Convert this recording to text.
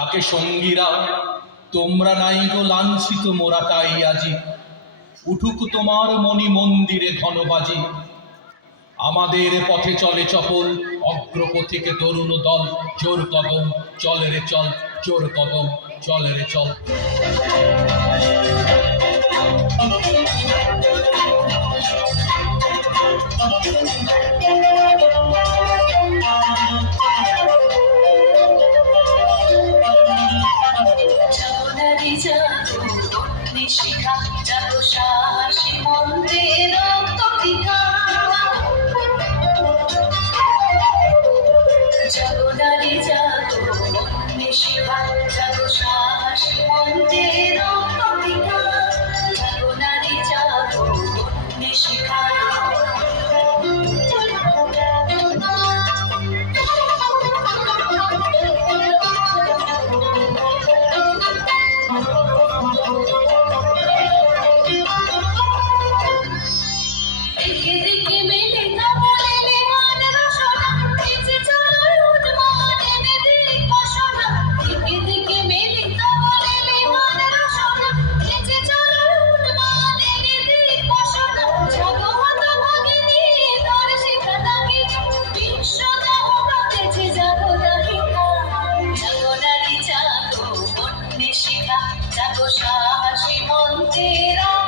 ডাকে সঙ্গীরা, তোমরা নাই গো লাঞ্ছিত, মোরা তাই আজি। উঠুক তোমার মণি মন্দিরে ঘনবাজি। আমাদের পথে চলে চপল অগ্রপথিকে তরুণ দল। জোর কদম চলে রে চল, জোর কদম চলে রে চল। শিখা যাবো সাহসী মন্দির রক্তটিকা যাবো নারী যাবো শিখা যাবো সাহসী মন্দির রক্তটিকা যাবো নারী যাবো শিখা সাহসী মন্দিরা